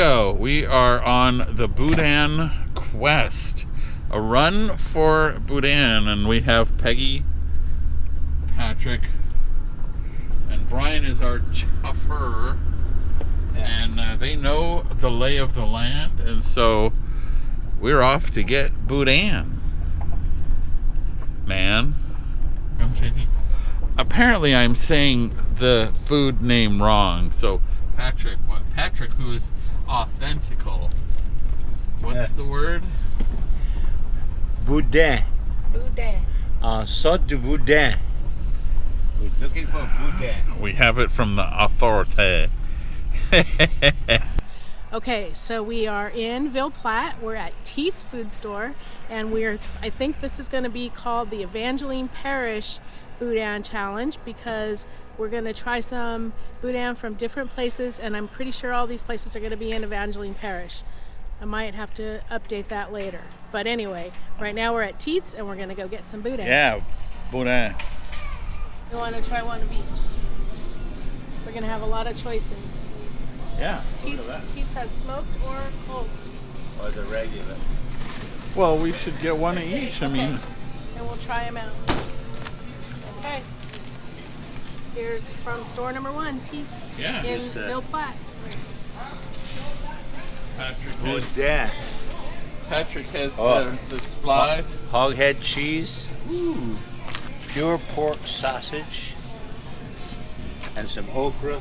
go. We are on the Boudin quest. A run for Boudin. And we have Peggy, Patrick, and Brian is our chauffeur. And they know the lay of the land. And so we're off to get Boudin. Man. Apparently I'm saying the food name wrong. So Patrick, who is authentical. What's the word? Boudin. Boudin. Sorte de Boudin. We're looking for Boudin. We have it from the authority. Okay, so we are in Ville Platte. We're at Teats Food Store, and I think this is going to be called the Evangeline Parish Boudin Challenge, because we're going to try some Boudin from different places, and I'm pretty sure all these places are going to be in Evangeline Parish. I might have to update that later. But anyway, right now we're at Teats, and we're going to go get some Boudin. Yeah, Boudin. You want to try one of each? We're going to have a lot of choices. Yeah. Teats has smoked or cold. Or the regular. Well, we should get one of each. Okay. I mean, and we'll try them out. Okay. Here's from store number 1, Teats, in Ville Platte. Patrick has the supplies. Hoghead cheese. Ooh. Pure pork sausage. And some okra.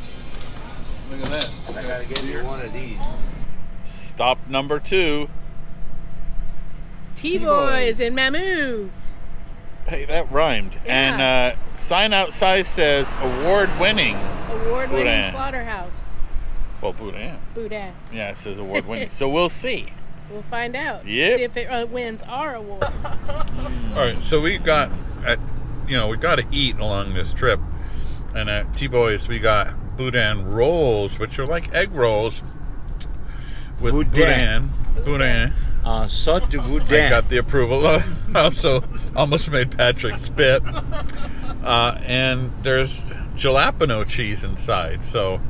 Look at that. I gotta get you one of these. Stop number 2. T-Boys in Mamu. Hey, that rhymed. Yeah. And sign outside says award-winning. Award-winning Boudin. Slaughterhouse. Well, Boudin. Boudin. Yeah, it says award-winning. So we'll see. We'll find out. Yep. See if it wins our award. All right, so we got to eat along this trip. And at T-Boys, we got Boudin rolls, which are like egg rolls with Boudin. Sorte de Boudin. I got the approval. I also almost made Patrick spit. And there's jalapeno cheese inside. So,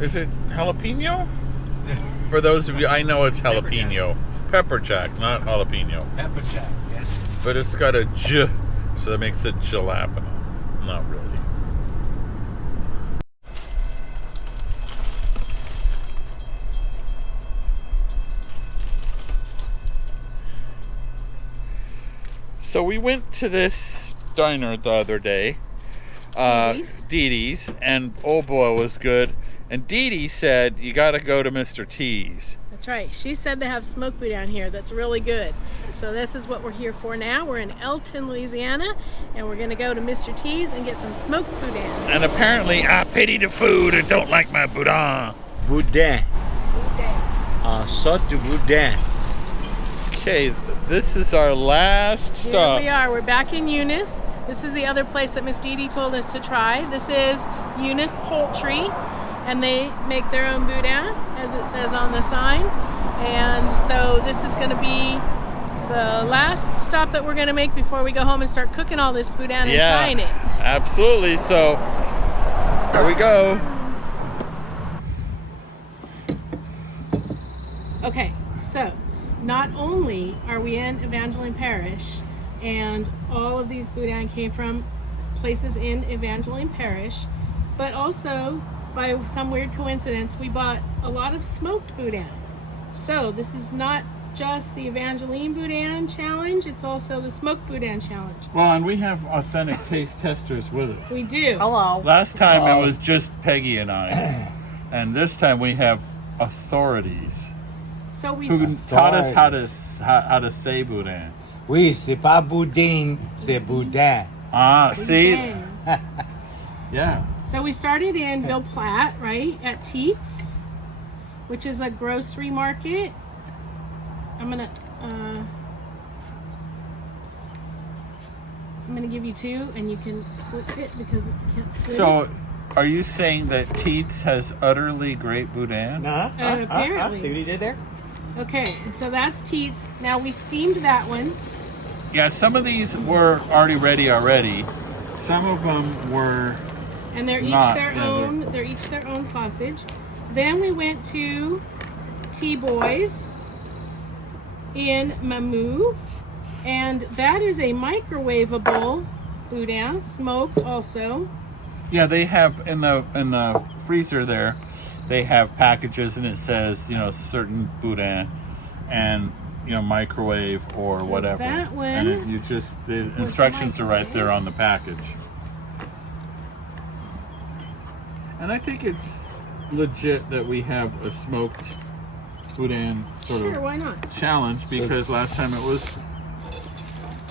is it jalapeno? For those of you, I know it's jalapeno. Pepper jack, not jalapeno. Pepper jack, yes. But it's got a j, so that makes it jalapeno. Not really. So we went to this diner the other day, Dee-Dee's, and oh boy, it was good. And Dee-Dee said, you got to go to Mr. T's. That's right. She said they have smoked Boudin here that's really good. So this is what we're here for now. We're in Elton, Louisiana, and we're going to go to Mr. T's and get some smoked Boudin. And apparently, I pity the food and don't like my Boudin. Boudin. Sorte de Boudin. Okay, this is our last stop. Here we are. We're back in Eunice. This is the other place that Miss Dee Dee told us to try. This is Eunice Poultry, and they make their own Boudin, as it says on the sign. And so this is going to be the last stop that we're going to make before we go home and start cooking all this Boudin and trying it. Absolutely. So here we go. Okay, so not only are we in Evangeline Parish, and all of these Boudin came from places in Evangeline Parish, but also, by some weird coincidence, we bought a lot of smoked Boudin. So this is not just the Evangeline Boudin Challenge, it's also the Smoked Boudin Challenge. Well, and we have authentic taste testers with us. We do. Hello. Last time it was just Peggy and I, and this time we have authorities So we who taught us how to say Boudin. Oui, c'est pas Boudin, c'est Boudin. Ah, see? Yeah. So we started in Ville Platte, right, at Teats, which is a grocery market. I'm gonna give you 2, and you can split it because you can't split it. So, are you saying that Teats has utterly great Boudin? Apparently. See what he did there? Okay, so that's Teats. Now we steamed that one. Yeah, some of these were ready already. Some of them were. And they're each Not, their yeah, own. They're each their own sausage. Then we went to T-Boys in Mamou. And that is a microwavable Boudin, smoked also. Yeah, they have in the freezer there, they have packages and it says, you know, certain Boudin and, you know, microwave or So whatever. that one and you just, the instructions are right there on the package. And I think it's legit that we have a smoked Boudin sort Sure, of why not? challenge, because last time it was.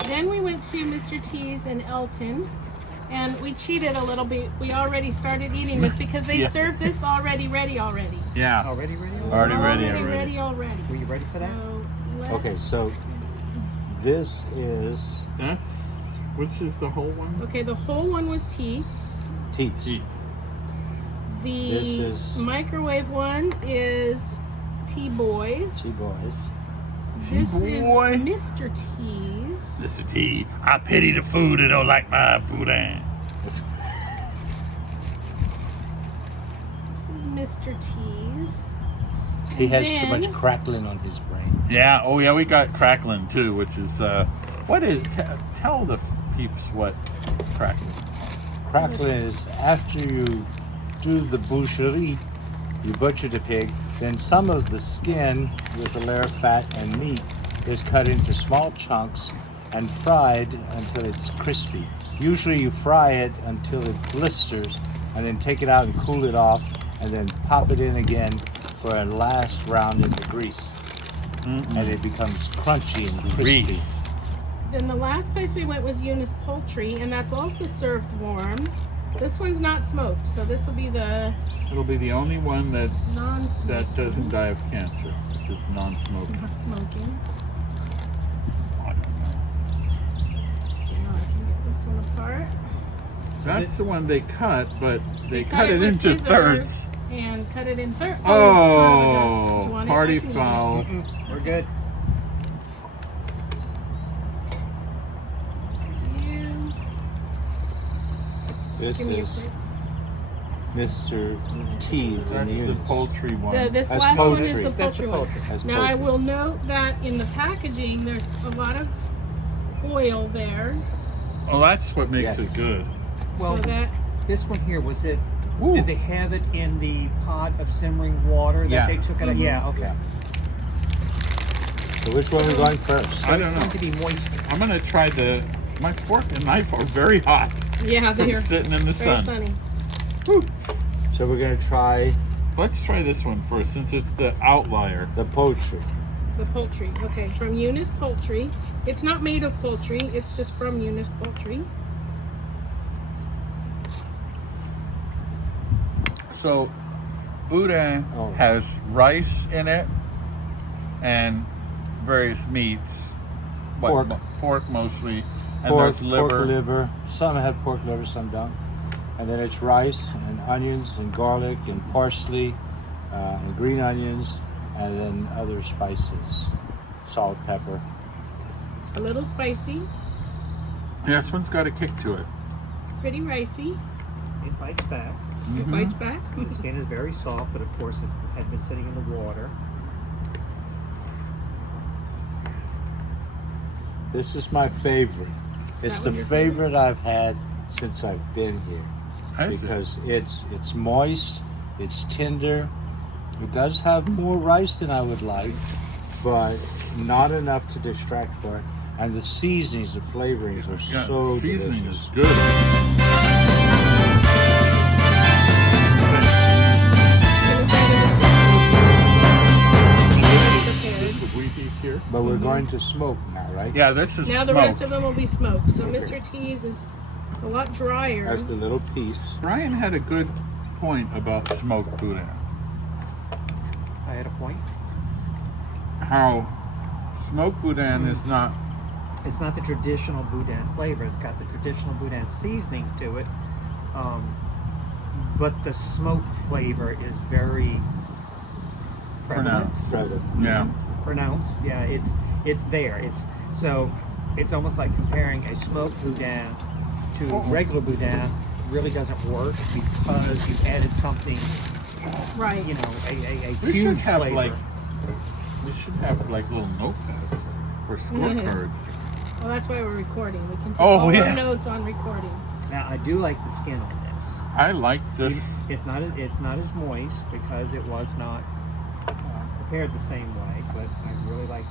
Then we went to Mr. T's in Elton, and we cheated a little bit. We already started eating this because they Yeah. served this already ready already. Yeah. Already ready? Already ready. Ready already. Were you ready for that? So Okay, so let's see. this is That's, which is the whole one? Okay, the whole one was Teats. teats. Jeez. The This is- microwave one is T-Boys. T-Boys. This is T-Boy. Mr. T's. Mr. T, I pity the food that don't like my Boudin. This is Mr. T's. He has too Then- much crackling on his brain. Yeah, oh yeah, we got crackling too, which is, what is, tell the peeps what crackling. Crackling is after you do the boucherie, you butcher the pig, then some of the skin with a layer of fat and meat is cut into small chunks and fried until it's crispy. Usually you fry it until it blisters and then take it out and cool it off and then pop it in again for a last round in the grease. And it becomes crunchy and crispy. Grease. Then the last place we went was Eunice Poultry, and that's also served warm. This one's not smoked, so this will be the It'll be the only one that non-smoked. doesn't die of cancer. It's non-smoking. Not smoking. I don't know. So now I can get this one apart. That's the one they cut, but they cut it with into scissors thirds. And cut it in thirds. Oh, party foul. We're good. This Give me a is plate. Mr. T's in That's the Eunice. poultry one. This That's last one is poultry. the That's the poultry one. poultry. That's Now I poultry. will note that in the packaging there's a lot of oil there. Oh, that's what makes Yes. it good. Well, So that this one here, was it, Ooh. did they have it in the pot of simmering water that Yeah. they took it out? Yeah, okay. So which one are we going first? I don't It's going to know. be moist. I'm gonna try my fork and knife are very hot yeah, from they're sitting in the very sun. sunny. So we're going to try Let's try this one first, since it's the outlier. the poultry. The poultry. Okay, from Eunice Poultry. It's not made of poultry, it's just from Eunice Poultry. So, Boudin Oh. has rice in it and various meats. Pork. Pork mostly. And Pork, there's liver. pork liver. Some have pork liver, some don't. And then it's rice and onions and garlic and parsley and green onions and then other spices, salt, pepper. A little spicy, Yeah, this one's got a kick to it. pretty ricey. It bites back. It bites back. The skin is very soft, but of course it had been sitting in the water. This is my favorite. It's That the one your favorite I've had since I've been here I see. because it's moist, it's tender. It does have more rice than I would like, but not enough to distract for it. And the seasonings, the flavorings are Yeah, so seasoning delicious. is good. This is the wheat piece here. But we're going to smoke now, right? Yeah, this is Now the smoked. rest of them will be smoked. So Mr. T's is a lot drier. That's the little piece. Brian had a good point about smoked Boudin. I had a point. How smoked Boudin is not. It's not the traditional Boudin flavor. It's got the traditional Boudin seasoning to it. But the smoke flavor is very prevalent. Brother. Yeah. Pronounced. Yeah, it's there. It's almost like comparing a smoked Boudin to regular Boudin really doesn't work because you've added something, Right. you know, a We should huge have flavor. like We should have like little notepads or scorecards. Well, that's why we're recording. We can take Oh, all yeah. our notes on recording. Now I do like the skin on this. I like this. It's not as moist because it was not prepared the same way, but I really like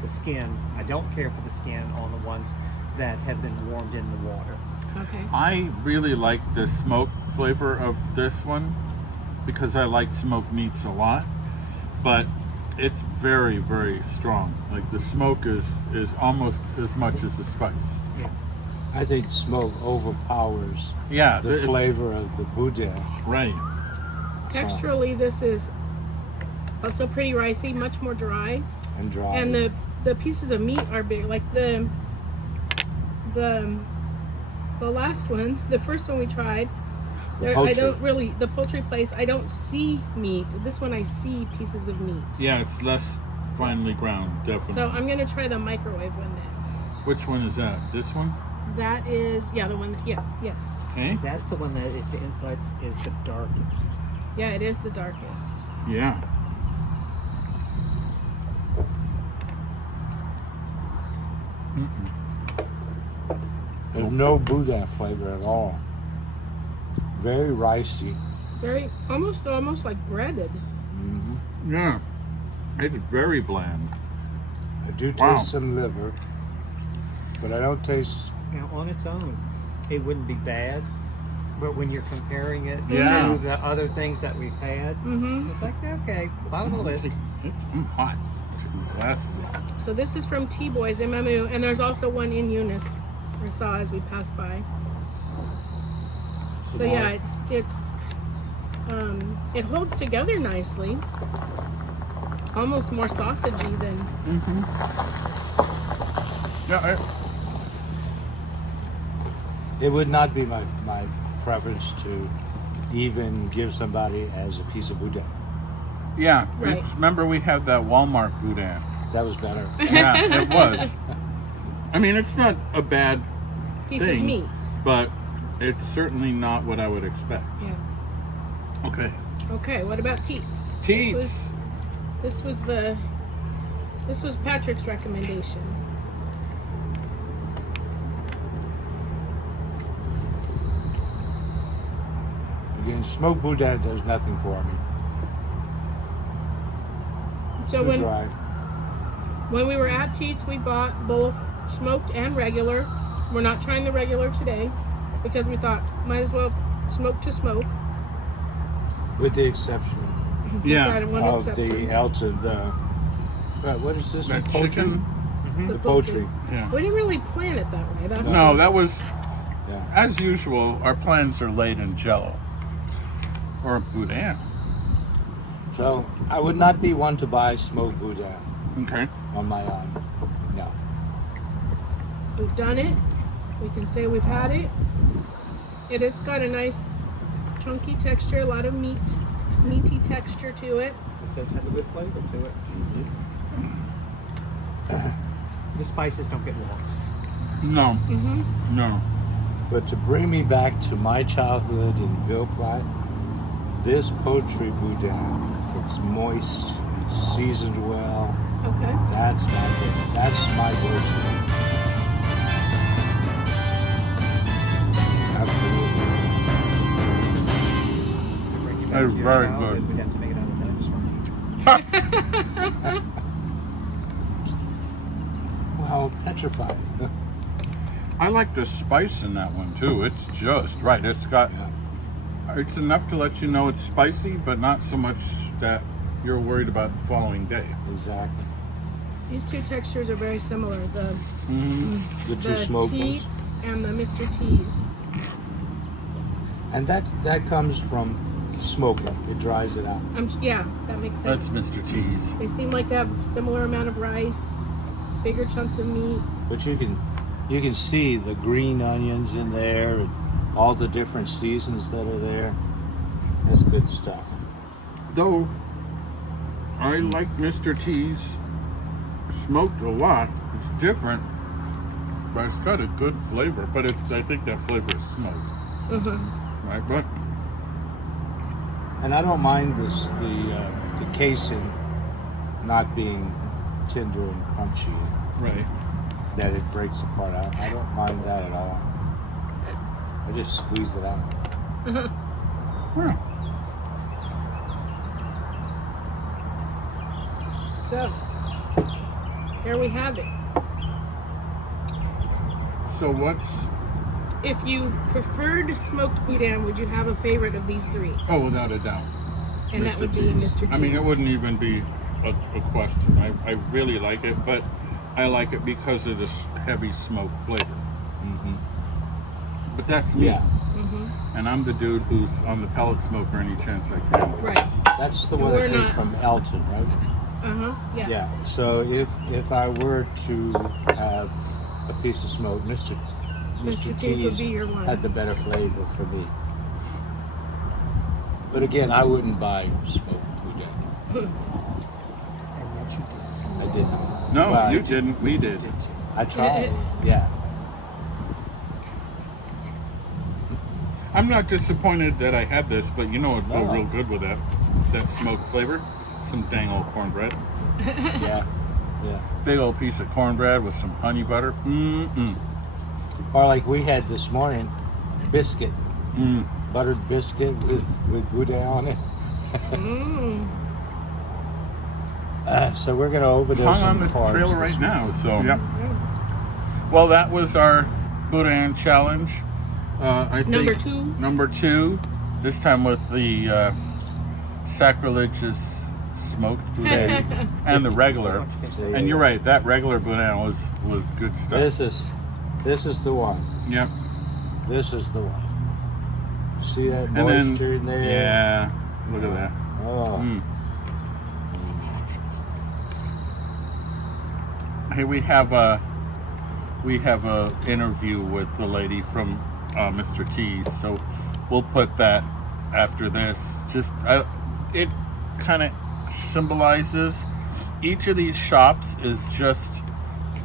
the skin. I don't care for the skin on the ones that have been warmed in the water. Okay. I really like the smoke flavor of this one because I like smoked meats a lot, but it's very, very strong. Like the smoke is almost as much as the spice. Yeah. I think smoke overpowers Yeah, the flavor of the boudin. Right. Texturally, this is also pretty ricey, much more dry. And dry. And the pieces of meat are big. Like the last one, the first one we tried, I don't really, the poultry place, I don't see meat. This one I see pieces of meat. Yeah, it's less finely ground, definitely. So I'm gonna try the microwave one next. Which one is that? This one? That is, yeah, the one, yes. Okay. That's the one that the inside is the darkest. Yeah, it is the darkest. Yeah. There's no boudin flavor at all. Very ricey. Very, almost like breaded. Yeah. It's very bland. I do taste Wow. some liver, but I don't taste. Now on its own, it wouldn't be bad, but when you're comparing it Yeah. to the other things that we've had, it's like, okay, bottom of the list. I'm hot. Two glasses of it. So this is from T-Boys MMU, and there's also one in Eunice I saw as we passed by. So yeah, it holds together nicely. Almost more sausagey than. Yeah, It would not be my preference to even give somebody as a piece of boudin. yeah. Right. Remember we had that Walmart boudin. That was better. Yeah, it was. I mean, it's not a bad Piece thing, of meat. but it's certainly not what I would expect. Yeah. Okay. Okay. What about teats? Teats. This was Patrick's recommendation. Again, smoked boudin does nothing for me. So Too dry. when we were at Teats, we bought both smoked and regular. We're not trying the regular today because we thought might as well smoke to smoke. With the exception Yeah. Tried one of exception. the Elton, what is this? That Poultry? chicken. The poultry. Yeah. We didn't really plan it that way. That's No, that was, Yeah. as usual, our plans are laid in jello. Or boudin. So I would not be one to buy smoked boudin Okay. on my own. No. We've done it. We can say we've had it. It has got a nice chunky texture, a lot of meaty texture to it. It does have a good flavor to it. The spices don't get lost. No. No. But to bring me back to my childhood in Ville Platte, this poultry boudin, it's moist, it's seasoned well. Okay. That's my go-to. Absolutely. To bring you That is to your very childhood, good. We'd have to make it out of dinosaur meat. Well, petrified. I like the spice in that one too. It's just right. It's got, it's enough to let you know it's spicy, but not so much that you're worried about the following day. Exactly. These two textures are very similar. The The two smoked ones. Teats and the Mr. T's. And that comes from smoking. It dries it out. Yeah, that makes sense. That's Mr. T's. They seem like they have similar amount of rice, bigger chunks of meat. But you can see the green onions in there and all the different seasons that are there. That's good stuff. Though I like Mr. T's smoked a lot. It's different, but it's got a good flavor. But I think that flavor is smoked, right? But And I don't mind the casing not being tender and crunchy, Right. that it breaks apart. I don't mind that at all. I just squeeze it out. Yeah. So, here we have it. So what's... If you preferred smoked boudin, would you have a favorite of these three? Oh, without a doubt. And that would be T's. Mr. T's. I mean, it wouldn't even be a question. I really like it, but I like it because of this heavy smoke flavor. Mm-hmm. But that's me. Yeah, And I'm the dude who's on the pellet smoker any chance I can. Right. that's the one We're I came not- from Elton, right? Yeah. Yeah. So if I were to have a piece of smoke, Mr. T's would T's be your one. had the better flavor for me. But again, I wouldn't buy smoked boudin. And yet you did. I did not. No, But you didn't. We did. I tried. Yeah. I'm not disappointed that I had this, but you know what'd go No. real good with that smoked flavor? Some dang old cornbread. Yeah. Yeah. Big old piece of cornbread with some honey butter. Mm-mm. Or like we had this morning, biscuit, Mm. buttered biscuit with boudin on it. So we're gonna overdose Hung on the carbs trailer this right week. now, so. Yep. Well, that was our Boudin challenge. I think Number 2. Number 2. This time with the sacrilegious smoked Boudin and the regular. And you're right, that regular Boudin was good stuff. This is the one. Yep. This is the one. See that And then, moisture in there? yeah, look at that. Oh. Mm. Hey, we have a interview with the lady from Mr. T's, so we'll put that after this. It kind of symbolizes each of these shops is just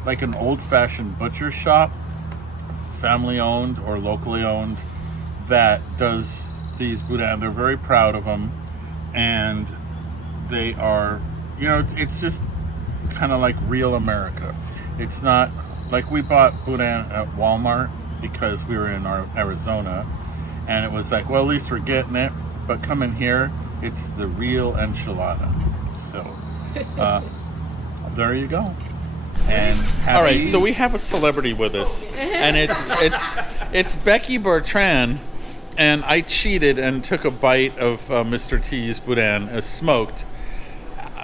like an old-fashioned butcher shop, family owned or locally owned, that does these boudin. They're very proud of them, and they are, it's just kind of like real America. It's not like we bought boudin at Walmart because we were in Arizona, and it was like, well, at least we're getting it. But coming here, it's the real enchilada. So there you go. And all right, so we have a celebrity with us, and it's Becky Bertrand. And I cheated and took a bite of Mr. T's boudin smoked.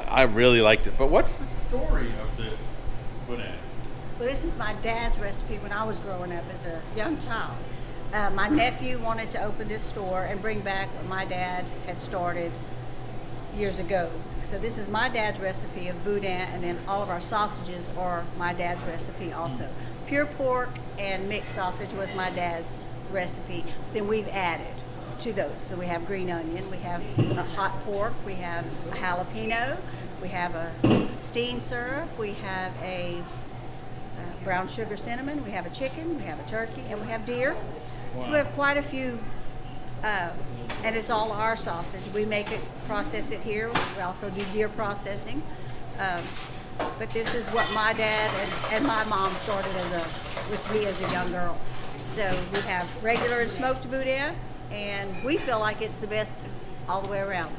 I really liked it. But what's the story of this boudin? Well, this is my dad's recipe when I was growing up as a young child. My nephew wanted to open this store and bring back what my dad had started years ago. So this is my dad's recipe of boudin, and then all of our sausages are my dad's recipe also. Pure pork and mixed sausage was my dad's recipe. Then we've added to those. So we have green onion, we have a hot pork, we have a jalapeno, we have a steamed syrup, we have a brown sugar cinnamon, we have a chicken, we have a turkey, and we have deer. So we have quite a few, and it's all our sausage. We make it, process it here. We also do deer processing. But this is what my dad and my mom started with me as a young girl. So we have regular and smoked boudin, and we feel like it's the best all the way around.